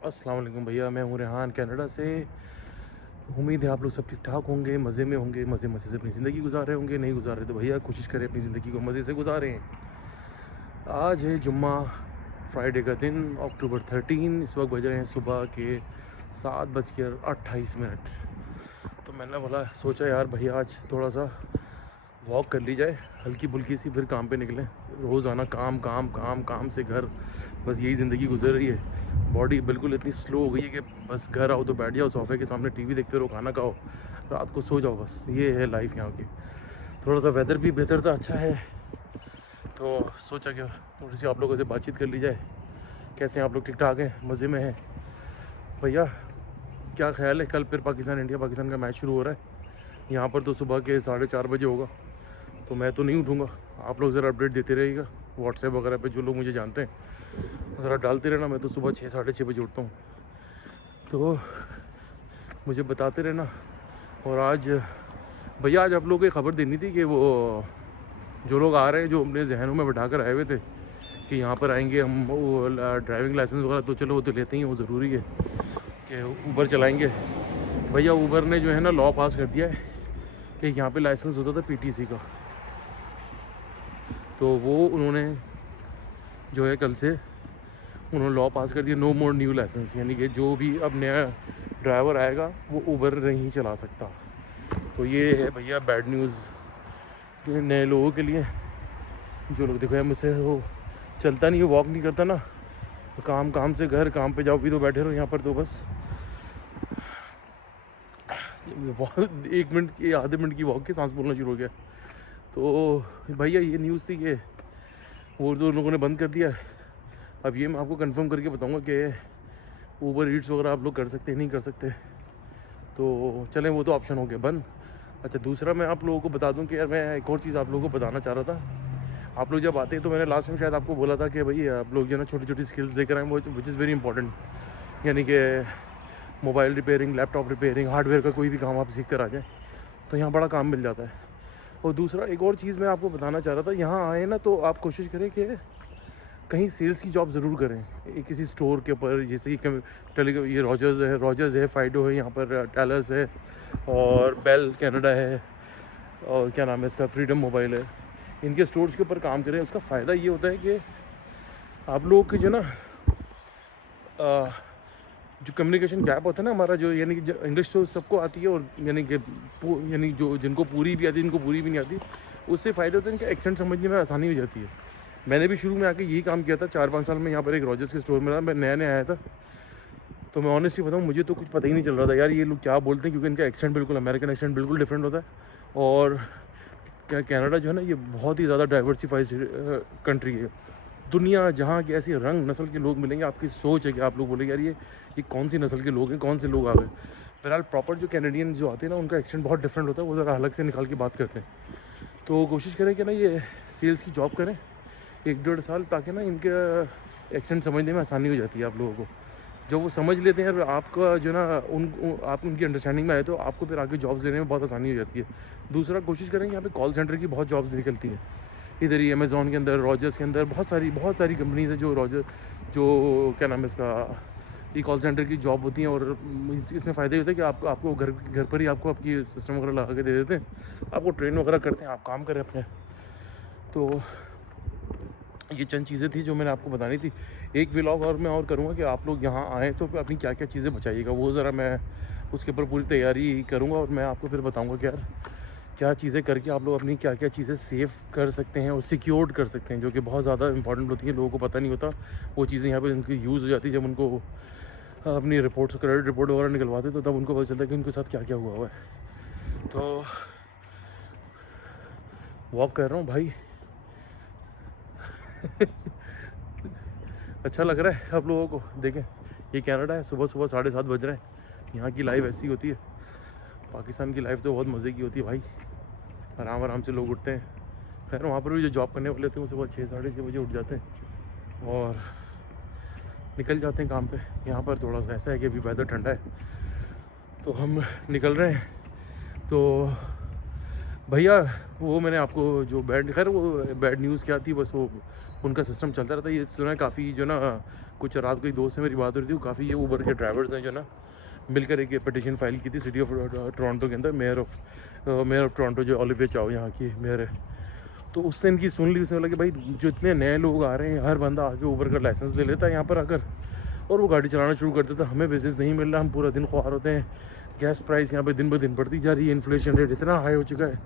अस्सलाम वालेकुम भैया, मैं हूँ रेहान कनाडा से। उम्मीद है आप लोग सब ठीक ठाक होंगे, मज़े में होंगे, मज़े मज़े से अपनी ज़िंदगी गुजार रहे होंगे। नहीं गुजार रहे तो भैया कोशिश करें अपनी ज़िंदगी को मज़े से गुजारें। आज है जुम्मा, फ्राइडे का दिन, अक्टूबर 13। इस वक्त बज रहे हैं सुबह के 7:28। तो मैंने बोला सोचा यार भैया आज थोड़ा सा वॉक कर ली जाए, हल्की फुल्की सी, फिर काम पे निकलें। रोज़ाना काम काम काम काम से घर, बस यही ज़िंदगी गुजर रही है। बॉडी बिल्कुल इतनी स्लो हो गई है कि बस घर आओ तो बैठ जाओ सोफे के सामने, टीवी देखते रहो, खाना खाओ, रात को सो जाओ, बस ये है लाइफ यहाँ की। थोड़ा सा वेदर भी बेहतर था, अच्छा है, तो सोचा कि थोड़ी सी आप लोगों से बातचीत कर ली जाए। कैसे हैं आप लोग? ठीक ठाक हैं, मज़े में हैं? भैया क्या ख्याल है, कल फिर पाकिस्तान का मैच शुरू हो रहा है। यहाँ पर तो सुबह के 4:30 बजे होगा, तो मैं तो नहीं उठूँगा। आप लोग ज़रा अपडेट देते रहिएगा व्हाट्सएप वगैरह पे, जो लोग मुझे जानते हैं ज़रा डालते रहना। मैं तो सुबह 6-6:30 बजे उठता हूँ, तो मुझे बताते रहना। और आज भैया आज आप लोगों को खबर देनी थी कि वो जो लोग आ रहे हैं, जो अपने जहनों में बैठा कर आए हुए थे कि यहाँ पर आएंगे हम, वो ड्राइविंग लाइसेंस वगैरह तो चलो वो तो लेते ही, वो ज़रूरी है कि ऊबर चलाएँगे। भैया ऊबर ने जो है ना लॉ पास कर दिया है कि यहाँ पे लाइसेंस होता था पीटीसी का, तो वो उन्होंने जो है कल से उन्होंने लॉ पास कर दिया, नो मोर न्यू लाइसेंस, यानी कि जो भी अब नया ड्राइवर आएगा वो ऊबर नहीं चला सकता। तो ये है भैया बैड न्यूज़ नए लोगों के लिए। जो लोग देखो यार, मुझसे वो चलता नहीं है, वॉक नहीं करता ना, तो काम काम से घर, काम पे जाओ भी तो बैठे रहो यहाँ पर, तो बस 1 मिनट की आधे मिनट की वॉक की सांस बोलना शुरू हो गया। तो भैया ये न्यूज़ थी कि वो तो लोगों ने बंद कर दिया है। अब ये मैं आपको कंफर्म करके बताऊंगा कि ऊबर ईट्स वगैरह आप लोग कर सकते हैं नहीं कर सकते, तो चलें वो तो ऑप्शन हो गया बंद। अच्छा, दूसरा मैं आप लोगों को बता दूं कि यार मैं एक और चीज़ आप लोगों को बताना चाह रहा था। आप लोग जब आते हैं तो मैंने लास्ट में शायद आपको बोला था कि भाई आप लोग जो है ना छोटी छोटी स्किल्स लेकर आएँ, वो विच इज़ वेरी इंपॉर्टेंट। यानी कि mobile repairing, laptop repairing, hardware का कोई भी काम आप सीख कर आ जाएँ तो यहाँ बड़ा काम मिल जाता है। और दूसरा एक और चीज़ मैं आपको बताना चाह रहा था, यहाँ आए ना तो आप कोशिश करें कि कहीं सेल्स की जॉब ज़रूर करें, किसी स्टोर के ऊपर, जैसे कि ये रॉजर्स है, फाइडो है, यहाँ पर टेलर्स है, और बेल कनाडा है, और क्या नाम है इसका, फ्रीडम मोबाइल है। इनके स्टोर्स के ऊपर काम करें। उसका फ़ायदा ये होता है कि आप लोगों की जो ना जो कम्युनिकेशन गैप होता है ना हमारा, जो यानी कि इंग्लिश तो सबको आती है, और यानी जो जिनको पूरी भी आती है, जिनको पूरी भी नहीं आती, उससे फ़ायदा होता है इनका एक्सेंट समझने में आसानी हो जाती है। मैंने भी शुरू में आके यही काम किया था, 4-5 साल में यहाँ पर एक रॉजर्स के स्टोर में रहा, मैं नया नया आया था। तो मैं ऑनेस्टली बताऊँ, मुझे तो कुछ पता ही नहीं चल रहा था यार ये लोग क्या बोलते हैं, क्योंकि इनका एक्सेंट बिल्कुल अमेरिकन एक्सेंट बिल्कुल डिफरेंट होता है। और क्या कनाडा जो है ना, ये बहुत ही ज़्यादा डाइवर्सिफाइड कंट्री है। दुनिया जहाँ के ऐसे रंग नस्ल के लोग मिलेंगे, आपकी सोच है कि आप लोग बोलेंगे यार ये कौन सी नस्ल के लोग हैं, कौन से लोग आ गए। फिलहाल प्रॉपर जो कैनेडियन जो आते हैं ना, उनका एक्सेंट बहुत डिफरेंट होता है, वो ज़रा अलग से निकाल के बात करते हैं। तो कोशिश करें कि ना ये सेल्स की जॉब करें 1-1.5 साल, ताकि ना इनका एक्सेंट समझने में आसानी हो जाती है आप लोगों को। जब वो समझ लेते हैं और आपका जो ना आप उनकी अंडरस्टैंडिंग में आए, तो आपको फिर आगे जॉब्स लेने में बहुत आसानी हो जाती है। दूसरा कोशिश करेंगे, यहाँ पे कॉल सेंटर की बहुत जॉब्स निकलती हैं इधर ही, अमेज़ॉन के अंदर, रॉजर्स के अंदर, बहुत सारी कंपनीज़ है जो क्या नाम है इसका, ये कॉल सेंटर की जॉब होती हैं। और इसमें फ़ायदा ये होता है कि आपको घर पर ही आपको आपकी सिस्टम वगैरह लगा के दे देते हैं, आपको ट्रेन वगैरह करते हैं, आप काम करें अपने। तो ये चंद चीज़ें थी जो मैंने आपको बतानी थी। एक व्लॉग और मैं और करूँगा कि आप लोग यहाँ आएँ तो अपनी क्या क्या चीज़ें बचाइएगा, वो ज़रा मैं उसके ऊपर पूरी तैयारी करूँगा, और मैं आपको फिर बताऊँगा कि यार क्या चीज़ें करके आप लोग अपनी क्या क्या चीज़ें सेव कर सकते हैं और सिक्योर्ड कर सकते हैं, जो कि बहुत ज़्यादा इंपॉर्टेंट होती हैं, लोगों को पता नहीं होता। वो चीज़ें यहाँ पर उनकी यूज़ हो जाती है, जब उनको अपनी रिपोर्ट्स, क्रेडिट रिपोर्ट वगैरह निकलवाते, तो तब उनको पता चलता है कि उनके साथ क्या क्या हुआ है। तो वॉक कर रहा हूँ भाई। अच्छा लग रहा है आप लोगों को? देखें, ये कनाडा है, सुबह सुबह 7:30 बज रहे हैं। यहाँ की लाइफ ऐसी होती है। पाकिस्तान की लाइफ तो बहुत मज़े की होती है भाई, आराम आराम से लोग उठते हैं। खैर वहाँ पर भी जो जॉब करने वाले होते हैं वो सुबह 6-6:30 बजे उठ जाते हैं और निकल जाते हैं काम पे। यहाँ पर थोड़ा सा ऐसा है कि अभी वेदर ठंडा है, तो हम निकल रहे हैं। तो भैया वो मैंने आपको जो खैर वो बैड न्यूज़ क्या थी, बस वो उनका सिस्टम चलता रहता है। ये सुना है काफ़ी जो ना कुछ रात को ही दोस्त से मेरी बात हो रही थी, वो काफ़ी ये ऊबर के ड्राइवर्स हैं जो ना मिलकर एक पिटीशन फाइल की थी सिटी ऑफ टोरंटो के अंदर। मेयर ऑफ टोरंटो जो ओलिविया चाओ यहाँ की मेयर है, तो उससे इनकी सुन ली। उसने बोला कि भाई जो इतने नए लोग आ रहे हैं, हर बंदा आके ऊबर का लाइसेंस ले लेता है यहाँ पर आकर और वो गाड़ी चलाना शुरू कर देता है। हमें बिजनेस नहीं मिल रहा, हम पूरा दिन ख्वार होते हैं। गैस प्राइस यहाँ पे दिन ब दिन बढ़ती जा रही है, इन्फ्लेशन रेट इतना हाई हो चुका है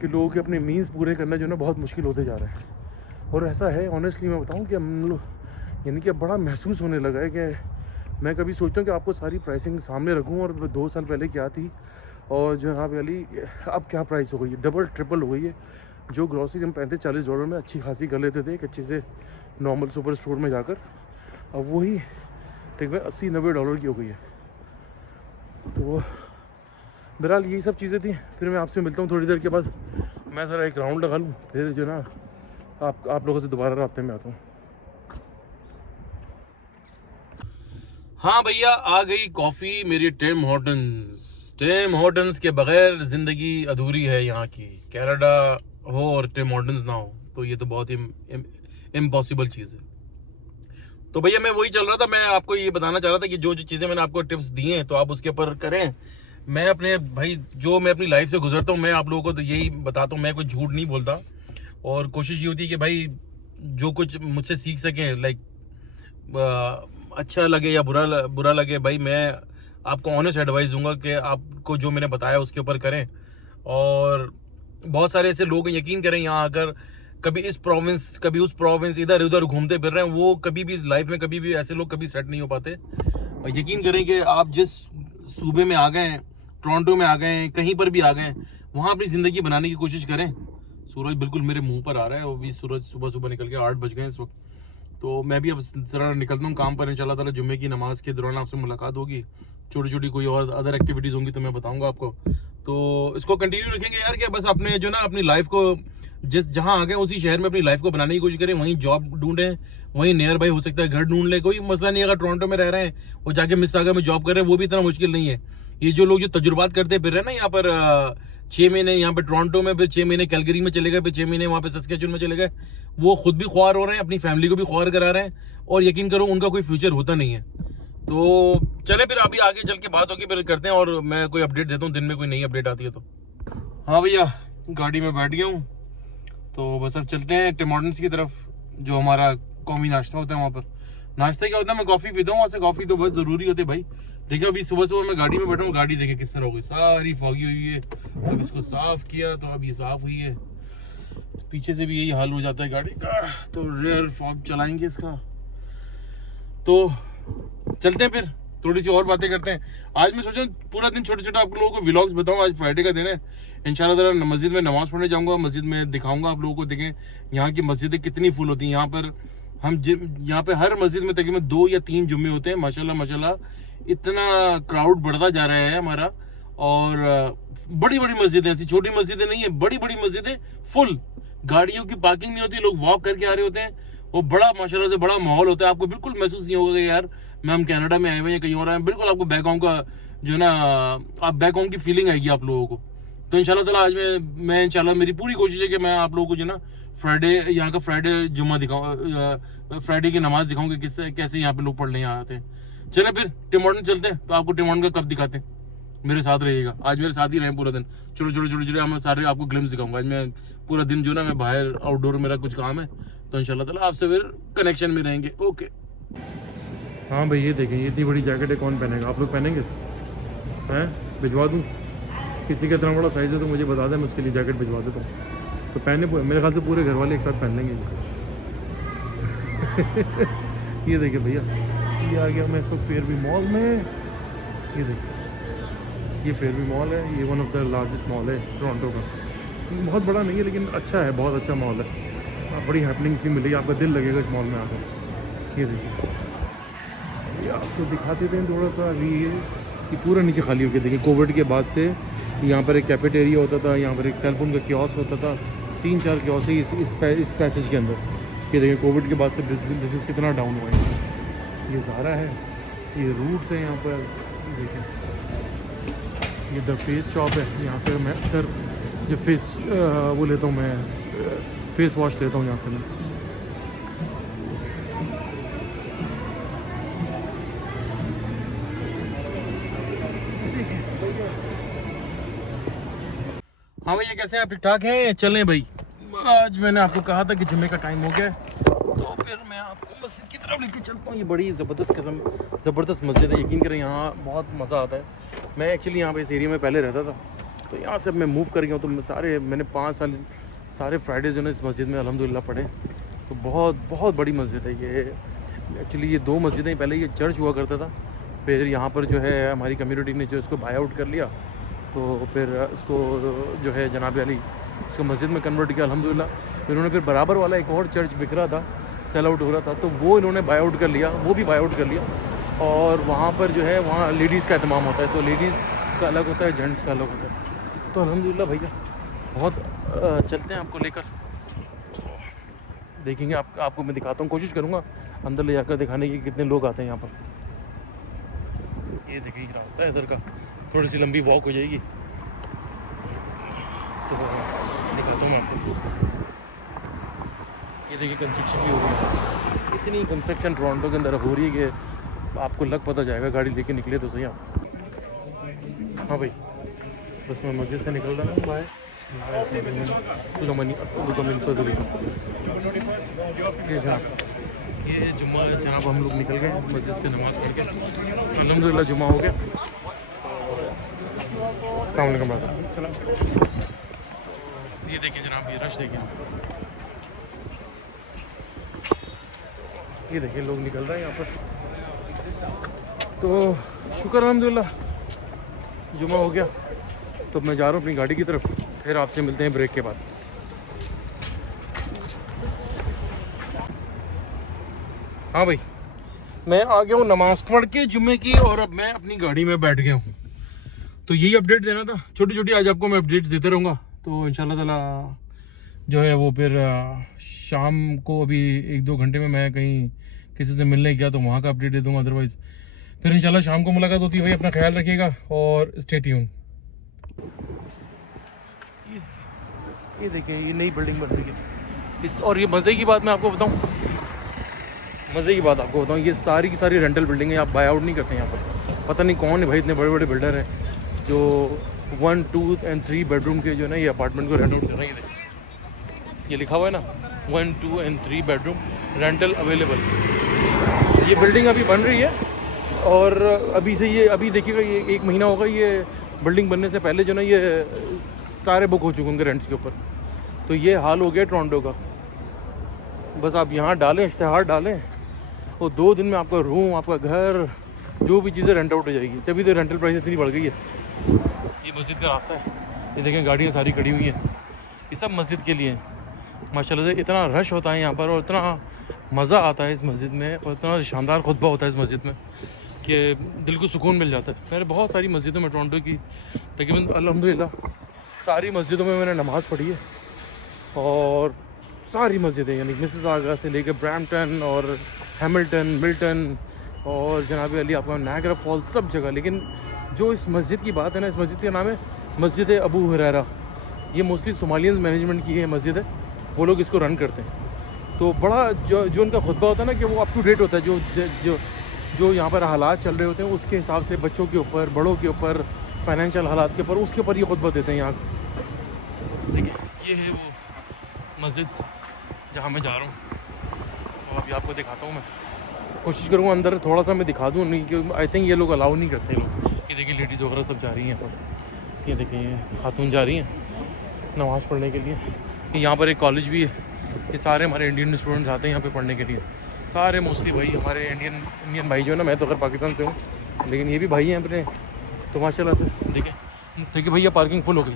कि लोगों के अपने मीन्स पूरे करना जो ना बहुत मुश्किल होते जा रहा है। और ऐसा है ऑनेस्टली मैं बताऊँ कि हम लोग यानी कि अब बड़ा महसूस होने लगा है कि मैं कभी सोचता हूँ कि आपको सारी प्राइसिंग सामने रखूँ और 2 साल पहले क्या थी और जो यहाँ पे वाली अब क्या प्राइस हो गई है, डबल ट्रिपल हो गई है। जो ग्रॉसरी हम $35-40 में अच्छी खासी कर लेते थे एक अच्छे से नॉर्मल सुपर स्टोर में जाकर, अब वही तकरीबन $80-90 की हो गई है। तो बहरहाल यही सब चीज़ें थी। फिर मैं आपसे मिलता हूँ थोड़ी देर के बाद, मैं ज़रा एक राउंड लगा लूँ, फिर जो ना आप लोगों से दोबारा राब्ते में आता हूँ। हाँ भैया, आ गई कॉफ़ी मेरी टिम हॉर्टन्स के बगैर ज़िंदगी अधूरी है यहाँ की। कनाडा हो और टिम हॉर्टन्स ना हो तो ये तो बहुत ही इम्पॉसिबल चीज़ है। तो भैया मैं वही चल रहा था, मैं आपको ये बताना चाह रहा था कि जो जो चीज़ें मैंने आपको टिप्स दी हैं तो आप उसके ऊपर करें। मैं अपने भाई जो मैं अपनी लाइफ से गुजरता हूँ, मैं आप लोगों को तो यही बताता हूँ, मैं कोई झूठ नहीं बोलता। और कोशिश ये होती है कि भाई जो कुछ मुझसे सीख सकें, लाइक अच्छा लगे या बुरा लगे, भाई मैं आपको ऑनेस्ट एडवाइस दूंगा कि आपको जो मैंने बताया उसके ऊपर करें। और बहुत सारे ऐसे लोग यकीन करें यहाँ आकर कभी इस प्रोविंस कभी उस प्रोविंस इधर उधर घूमते फिर रहे हैं, वो कभी भी लाइफ में कभी भी ऐसे लोग कभी सेट नहीं हो पाते। और यकीन करें कि आप जिस सूबे में आ गए हैं, टोरंटो में आ गए हैं, कहीं पर भी आ गए हैं, वहाँ अपनी ज़िंदगी बनाने की कोशिश करें। सूरज बिल्कुल मेरे मुंह पर आ रहा है, वो भी सूरज सुबह निकल के 8 बज गए इस वक्त। तो मैं भी अब जरा निकलता हूँ काम पर, इंशाल्लाह ताला जुम्मे की नमाज के दौरान आपसे मुलाकात होगी। छोटी छोटी कोई और अदर एक्टिविटीज़ होंगी तो मैं बताऊँगा आपको। तो इसको कंटिन्यू रखेंगे यार, कि बस अपने जो ना अपनी लाइफ को जहाँ आ गए उसी शहर में अपनी लाइफ को बनाने की कोशिश करें। वहीं जॉब ढूंढें, वहीं नियर बाई हो सकता है घर ढूंढ ले, कोई मसला नहीं। अगर टोरंटो में रह रहे हैं वो जाके मिसिसागा में जॉब कर रहे हैं, वो भी इतना मुश्किल नहीं है। ये जो लोग जो तजुर्बात करते फिर रहे हैं ना यहाँ पर 6 महीने यहाँ पे टोरंटो में, फिर 6 महीने कैलगरी में चले गए, फिर 6 महीने वहाँ पे सस्केचुन में चले गए, वो खुद भी ख्वार हो रहे हैं, अपनी फैमिली को भी ख्वार करा रहे हैं और यकीन करो उनका कोई फ्यूचर होता नहीं है। तो चले फिर अभी आगे चल के बात होगी, फिर करते हैं और मैं कोई अपडेट देता हूँ दिन में कोई नई अपडेट आती है तो। हाँ भैया, गाड़ी में बैठ गया हूँ तो बस अब चलते हैं टिम हॉर्टन्स की तरफ, जो हमारा कौमी नाश्ता होता है। वहाँ पर नाश्ता क्या होता है, मैं कॉफ़ी पीता हूँ, वहाँ से कॉफ़ी तो बहुत ज़रूरी होती है भाई। देखिए अभी सुबह मैं गाड़ी में बैठा हूँ, गाड़ी देखे किस तरह हो गई, सारी फॉगी हुई है। अब इसको साफ़ किया तो अब ये साफ़ हुई है, पीछे से भी यही हाल हो जाता है गाड़ी का। तो रेयर फॉग चलाएंगे इसका, तो चलते हैं फिर थोड़ी सी और बातें करते हैं। आज मैं सोचा पूरा दिन छोटे छोटे आप लोगों को व्लॉग्स बताऊं। आज फ्राइडे का दिन है, इंशाल्लाह ताला मस्जिद में नमाज़ पढ़ने जाऊंगा, मस्जिद में दिखाऊंगा आप लोगों को। देखें यहाँ की मस्जिदें कितनी फुल होती हैं। यहाँ पर यहाँ पे हर मस्जिद में तकरीबन 2 या 3 जुम्मे होते हैं। माशाल्लाह इतना क्राउड बढ़ता जा रहा है हमारा। और बड़ी बड़ी मस्जिदें, ऐसी छोटी मस्जिदें नहीं है, बड़ी बड़ी मस्जिदें फुल, गाड़ियों की पार्किंग नहीं होती, लोग वॉक करके आ रहे होते हैं। वो बड़ा माशाल्लाह से बड़ा माहौल होता है। आपको बिल्कुल महसूस नहीं होगा यार मैं हम कनाडा में आए हुए हैं कहीं और आए, बिल्कुल आपको बैक होम का जो ना आप बैक होम की फीलिंग आएगी आप लोगों को। तो इंशाल्लाह ताला आज मैं इंशाल्लाह मेरी पूरी कोशिश है कि मैं आप लोगों को जो ना फ्राइडे यहाँ का फ्राइडे जुम्मा दिखाऊँ, फ्राइडे की नमाज दिखाऊँ कि कैसे यहाँ पे लोग पढ़ने आते हैं। चलें फिर टिम हॉर्टन चलते हैं, तो आपको टिम हॉर्टन का कब दिखाते हैं, मेरे साथ रहिएगा। आज मेरे साथ ही रहे पूरा दिन, छोटे मैं सारे आपको ग्लिम्स दिखाऊंगा। आज मैं पूरा दिन जो ना मैं बाहर आउटडोर मेरा कुछ काम है, तो इंशाल्लाह ताला आपसे फिर कनेक्शन में रहेंगे। ओके। हाँ भाई ये देखें, ये इतनी बड़ी जैकेट है, कौन पहनेगा? आप लोग पहनेंगे हैं? भिजवा दूँ? किसी का इतना बड़ा साइज़ है तो मुझे बता दें, मैं उसके लिए जैकेट भिजवा देता हूँ। तो पहने मेरे ख्याल से पूरे घर वाले एक साथ पहन लेंगे। ये देखिए भैया, ये आ गया मैं इस वक्त फेयरवी मॉल में। ये देखिए ये फेयरवी मॉल है, ये one of the largest mall है टोरंटो का। बहुत बड़ा नहीं है लेकिन अच्छा है, बहुत अच्छा मॉल है। बड़ी हैपनिंग सी मिलेगी, आपका दिल लगेगा इस मॉल में आकर। ये देखिए, ये आपको दिखाते थे थोड़ा सा। अभी ये पूरा नीचे खाली हो गया। देखिए कोविड के बाद से यहाँ पर एक कैफेटेरिया होता था, यहाँ पर एक सेलफोन का कियोस्क होता था, 3-4 कियोस्क इस पैसेज के अंदर। ये देखिए कोविड के बाद से बिजनेस कितना डाउन हुआ है। ये ज़ारा है, ये रूट्स है यहाँ पर। देखें ये द फेस शॉप है, यहाँ से मैं अक्सर जब फेस वो लेता हूँ, मैं फेस वॉश लेता हूँ यहाँ से मैं। हाँ भैया, कैसे हैं आप? ठीक ठाक हैं? चलें भाई, आज मैंने आपको कहा था कि जुम्मे का टाइम हो गया, तो फिर मैं आपको मस्जिद की तरफ लेके चलता हूँ। ये बड़ी ज़बरदस्त मस्जिद है, यकीन करें यहाँ बहुत मज़ा आता है। मैं एक्चुअली यहाँ पे इस एरिया में पहले रहता था, तो यहाँ से मैं मूव कर गया हूँ। तो मैंने 5 साल सारे फ्राइडे जो है इस मस्जिद में अल्हम्दुलिल्लाह पढ़े। तो बहुत बड़ी मस्जिद है ये। एक्चुअली ये 2 मस्जिदें, पहले ये चर्च हुआ करता था, फिर यहाँ पर जो है हमारी कम्युनिटी ने जो इसको बाय आउट कर लिया, तो फिर इसको जो है जनाब अली इसको मस्जिद में कन्वर्ट किया अल्हम्दुलिल्लाह। इन्होंने फिर बराबर वाला एक और चर्च बिक रहा था, सेल आउट हो रहा था, तो वो इन्होंने बाय आउट कर लिया, वो भी बाय आउट कर लिया। और वहाँ पर जो है वहाँ लेडीज़ का एहतमाम होता है, तो लेडीज़ का अलग होता है, जेंट्स का अलग होता है। तो अल्हम्दुलिल्लाह भैया बहुत चलते हैं आपको लेकर, देखेंगे आपको मैं दिखाता हूँ, कोशिश करूँगा अंदर ले जाकर दिखाने की कितने लोग आते हैं यहाँ पर। ये देखिए रास्ता है इधर का, थोड़ी सी लंबी वॉक हो जाएगी, तो दिखाता हूँ मैं आपको। ये देखिए कंस्ट्रक्शन भी हो रही है, इतनी कंस्ट्रक्शन टोरंटो के अंदर हो रही है कि आपको लग पता जाएगा, गाड़ी लेके निकले तो सही आप। हाँ भाई, बस मैं मस्जिद से निकल रहा हूँ बाहर। ये जुम्मा जनाब हम लोग निकल गए मस्जिद से नमाज़ पढ़ के, अल्हम्दुलिल्लाह जुम्मा हो गया। अस्सलाम वालेकुम। ये देखिए जनाब, ये रश देखिए, ये देखिए लोग निकल रहे हैं यहाँ पर। तो शुक्र अल्हम्दुलिल्लाह जुम्मा हो गया। तो मैं जा रहा हूँ अपनी गाड़ी की तरफ, फिर आपसे मिलते हैं ब्रेक के बाद। हाँ भाई, मैं आ गया हूँ नमाज़ पढ़ के जुम्मे की, और अब मैं अपनी गाड़ी में बैठ गया हूँ। तो यही अपडेट देना था, छोटी छोटी आज आपको मैं अपडेट्स देते रहूँगा। तो इंशाल्लाह ताला जो है वो फिर शाम को अभी 1-2 घंटे में मैं कहीं किसी से मिलने गया, तो वहाँ का अपडेट दे दूँगा। अदरवाइज़ फिर इंशाल्लाह शाम को मुलाकात होती है। भाई अपना ख्याल रखिएगा और स्टे ट्यून। ये देखिए ये नई बिल्डिंग बन रही है और ये मज़े की बात मैं आपको बताऊँ, मज़े की बात आपको बताऊँ, ये सारी की सारी रेंटल बिल्डिंग है, आप बाय आउट नहीं करते हैं यहाँ पर। पता नहीं कौन है भाई, इतने बड़े बड़े बिल्डर हैं जो 1, 2 और 3 बेडरूम के जो है ना ये अपार्टमेंट को रेंट आउट कर रहे हैं। ये लिखा हुआ है ना 1, 2 और 3 बेडरूम रेंटल अवेलेबल। ये बिल्डिंग अभी बन रही है, और अभी देखिएगा ये 1 महीना होगा ये बिल्डिंग बनने से पहले जो ना ये सारे बुक हो चुके होंगे रेंट्स के ऊपर। तो ये हाल हो गया टोरंटो का। बस आप यहाँ डालें, इश्तेहार डालें, और 2 दिन में आपका रूम, आपका घर, जो भी चीज़ें रेंट आउट हो जाएगी। तभी तो रेंटल प्राइस इतनी बढ़ गई है। ये मस्जिद का रास्ता है, ये देखें गाड़ियाँ सारी खड़ी हुई हैं, ये सब मस्जिद के लिए हैं। माशाल्लाह से इतना रश होता है यहाँ पर, और इतना मज़ा आता है इस मस्जिद में, और इतना शानदार खुतबा होता है इस मस्जिद में कि दिल को सुकून मिल जाता है। मैंने बहुत सारी मस्जिदों में टोरंटो की तकरीबन अल्हम्दुलिल्लाह सारी मस्जिदों में मैंने नमाज़ पढ़ी है, और सारी मस्जिदें यानी मिसिसागा से लेकर ब्रैम्पटन और हैमिल्टन, मिल्टन और जनाब अली आपका नायग्रा फॉल्स, सब जगह। लेकिन जो इस मस्जिद की बात है ना, इस मस्जिद का नाम है मस्जिद अबू हुरैरा। ये मोस्टली सोमालियंस मैनेजमेंट की है मस्जिद है, वो लोग इसको रन करते हैं। तो बड़ा जो उनका खुतबा होता है ना कि वो अप टू डेट होता है, जो यहाँ पर हालात चल रहे होते हैं उसके हिसाब से, बच्चों के ऊपर, बड़ों के ऊपर, फाइनेंशियल हालात के ऊपर, उसके ऊपर ये खुतबा देते हैं यहाँ। देखिए ये है वो मस्जिद जहाँ मैं जा रहा हूँ, और अभी आपको दिखाता हूँ। मैं कोशिश करूँगा अंदर थोड़ा सा मैं दिखा दूँ, नहीं कि आई थिंक ये लोग अलाउ नहीं करते लोग। ये देखिए लेडीज़ वगैरह सब जा रही हैं यहाँ पर, ये देखिए ये खातून जा रही हैं नमाज़ पढ़ने के लिए। यहाँ पर एक कॉलेज भी है, ये सारे हमारे इंडियन स्टूडेंट्स आते हैं यहाँ पे पढ़ने के लिए, सारे मोस्टली भाई हमारे इंडियन भाई जो है ना। मैं तो अगर पाकिस्तान से हूँ, लेकिन ये भी भाई हैं अपने। तो माशाल्लाह से देखिए भैया पार्किंग फुल हो गई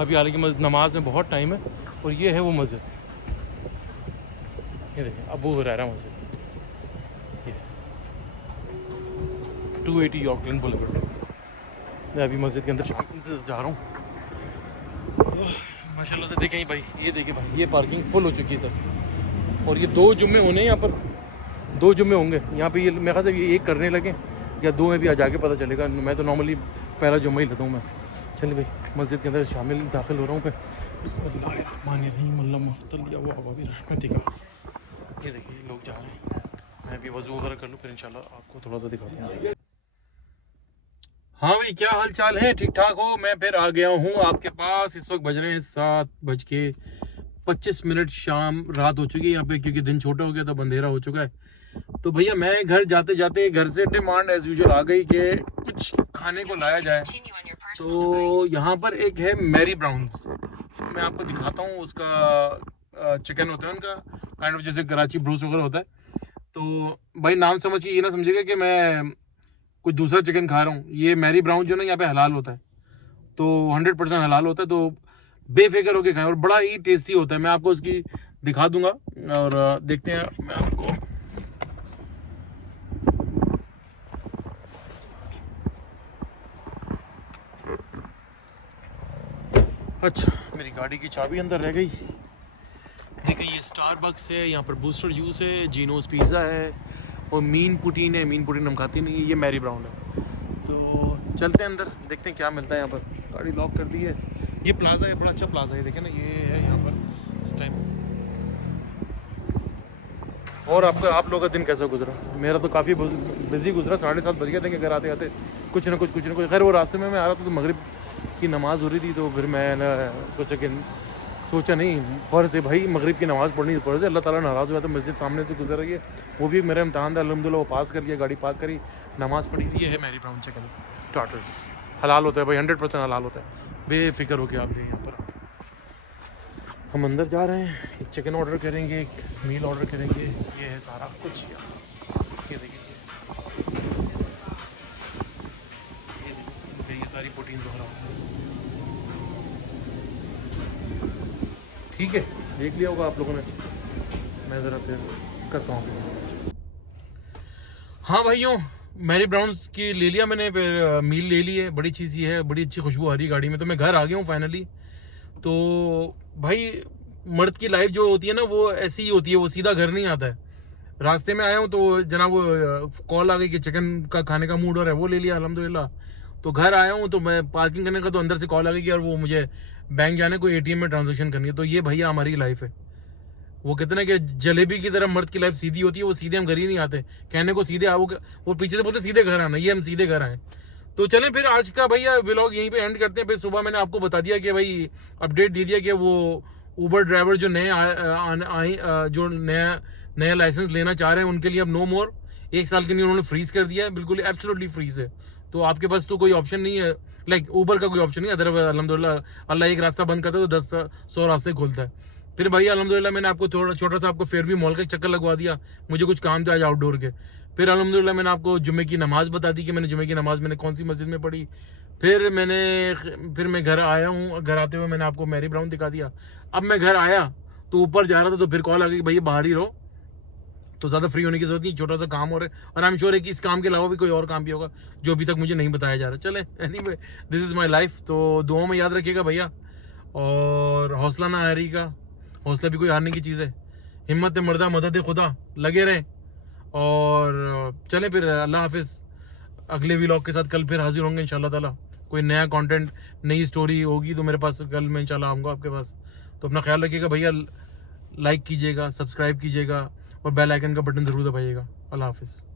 अभी, हालांकि नमाज में बहुत टाइम है। और ये है वो मस्जिद, ये देखिए अबू हुरैरा मस्जिद, ये 280 यॉर्कलैंड बुलेवार्ड। मैं अभी मस्जिद के अंदर जा रहा हूँ। माशाल्लाह से देखें भाई, ये देखिए भाई ये पार्किंग फुल हो चुकी है इधर। और ये 2 जुम्मे होने हैं यहाँ पर, 2 जुम्मे होंगे यहाँ पे। ये मेरे ख्याल से ये 1 करने लगे या 2 में भी आ जाके पता चलेगा। मैं तो नॉर्मली पहला जुम्मा ही लेता हूँ मैं। चलिए भाई मस्जिद के अंदर दाखिल हो रहा हूँ मैं। ये देखिए लोग जा रहे हैं, मैं भी वज़ू वगैरह कर लूँ, फिर इंशाल्लाह आपको थोड़ा सा दिखाता हूँ। हाँ भाई, क्या हाल चाल है? ठीक ठाक हो? मैं फिर आ गया हूँ आपके पास। इस वक्त बज रहे हैं 7:25। शाम रात हो चुकी है यहाँ पे, क्योंकि दिन छोटा हो गया था, अंधेरा हो चुका है। तो भैया मैं घर जाते जाते घर से डिमांड एज यूजुअल आ गई कि कुछ खाने को लाया जाए। तो यहाँ पर एक है मैरी ब्राउन्स, मैं आपको दिखाता हूँ। उसका चिकन होता है उनका, काइंड ऑफ जैसे कराची ब्रोस्ट वगैरह होता है। तो भाई नाम समझ के ये ना समझिएगा कि मैं कुछ दूसरा चिकन खा रहा हूँ। ये मैरी ब्राउन जो ना यहाँ पे हलाल होता है, तो 100% हलाल होता है, तो बेफिक्र होके खाएं और बड़ा ही टेस्टी होता है। मैं आपको उसकी दिखा दूंगा और देखते हैं। मैं आपको अच्छा, मेरी गाड़ी की चाबी अंदर रह गई। देखिए ये स्टारबक्स है, यहाँ पर बूस्टर जूस है, जीनोस पिज़्ज़ा है और मीन पुटीन है। मीन पुटीन हम खाते नहीं, ये मैरी ब्राउन है। तो चलते हैं अंदर, देखते हैं क्या मिलता है यहाँ पर। गाड़ी लॉक कर दी है। ये प्लाजा है, बड़ा अच्छा प्लाजा है, देखें ना, ये है यहाँ पर इस टाइम। और आपका आप लोगों का दिन कैसा गुजरा? मेरा तो काफ़ी बिजी गुजरा। 7:30 बज गए थे घर आते आते, कुछ ना कुछ खैर वो रास्ते में मैं आ रहा था तो मगरिब की नमाज़ हो रही थी, तो फिर मैंने सोचा नहीं, फ़र्ज़ है भाई, मगरिब की नमाज़ पढ़नी फ़र्ज़ है। अल्लाह ताला नाराज़ हुआ तो मस्जिद सामने से गुजर रही है, वो भी मेरा इम्तहान था, अल्हम्दुलिल्लाह वो पास कर लिया, गाड़ी पार्क करी, नमाज़ पढ़ी। ये है मैरी ब्राउन चिकन स्टार्टर, हलाल होता है भाई, 100% हलाल होता है, बेफिक्र हो के आप लिए। यहाँ पर हम अंदर जा रहे हैं, एक चिकन ऑर्डर करेंगे, एक मील ऑर्डर करेंगे। ये है सारा कुछ यार, ये देखिए, ये सारी प्रोटीन वगैरह। ठीक है, देख लिया होगा आप लोगों ने अच्छे से। मैं ज़रा फिर करता हूँ। हाँ भाइयों, मैरी ब्राउन्स की ले लिया मैंने, फिर मील ले ली है। बड़ी चीज़ ये है, बड़ी अच्छी खुशबू आ रही है गाड़ी में। तो मैं घर आ गया हूँ फाइनली। तो भाई मर्द की लाइफ जो होती है ना, वो ऐसी ही होती है, वो सीधा घर नहीं आता है। रास्ते में आया हूँ तो जनाब वो कॉल आ गई कि चिकन का खाने का मूड हो रहा है, वो ले लिया अल्हम्दुलिल्लाह। तो घर आया हूँ तो मैं पार्किंग करने का, तो अंदर से कॉल आ गई कि यार वो मुझे बैंक जाने को, एटीएम में ट्रांजेक्शन करनी है। तो ये भैया हमारी लाइफ है। वो कहते ना कि जलेबी की तरह मर्द की लाइफ सीधी होती है, वो सीधे हम घर ही नहीं आते। कहने को सीधे वो पीछे से बोलते सीधे घर आना, ये हम सीधे घर आए। तो चलें फिर आज का भैया व्लॉग यहीं पे एंड करते हैं। फिर सुबह मैंने आपको बता दिया कि भाई अपडेट दे दिया कि वो ऊबर ड्राइवर जो जो नया लाइसेंस लेना चाह रहे हैं, उनके लिए अब नो मोर। 1 साल के लिए उन्होंने फ्रीज कर दिया है, बिल्कुल एब्सोल्युटली फ्रीज है। तो आपके पास तो कोई ऑप्शन नहीं है, लाइक ऊबर का कोई ऑप्शन नहीं है। अदरवाइज अल्हम्दुलिल्लाह अल्लाह एक रास्ता बंद करता है तो 10-100 रास्ते खोलता है। फिर भैया अल्हम्दुलिल्लाह मैंने आपको थोड़ा छोटा सा आपको फेयर भी मॉल का चक्कर लगवा दिया, मुझे कुछ काम था आज आउटडोर के। फिर अल्हम्दुलिल्लाह मैंने आपको जुम्मे की नमाज बता दी कि मैंने जुम्मे की नमाज मैंने कौन सी मस्जिद में पढ़ी। फिर मैं घर आया हूँ, घर आते हुए मैंने आपको मैरी ब्राउन दिखा दिया। अब मैं घर आया तो ऊपर जा रहा था, तो फिर कॉल आ गई कि भैया बाहर ही रहो, तो ज़्यादा फ्री होने की जरूरत नहीं, छोटा सा काम हो रहा है। और आई एम श्योर है कि इस काम के अलावा भी कोई और काम भी होगा जो अभी तक मुझे नहीं बताया जा रहा। चले anyway, this is my life. तो दुआओं में याद रखिएगा भैया, और हौसला ना हारिएगा, हौसला भी कोई हारने की चीज़ है। हिम्मत मर्दा मदद खुदा, लगे रहें। और चले फिर, अल्लाह हाफिज़। अगले व्लॉग के साथ कल फिर हाजिर होंगे इंशाल्लाह ताला। कोई नया कंटेंट, नई स्टोरी होगी तो मेरे पास कल मैं इंशाल्लाह आऊँगा आपके पास। तो अपना ख्याल रखिएगा भैया, लाइक कीजिएगा, सब्सक्राइब कीजिएगा और बेल आइकन का बटन ज़रूर दबाइएगा। अल्लाह हाफिज़।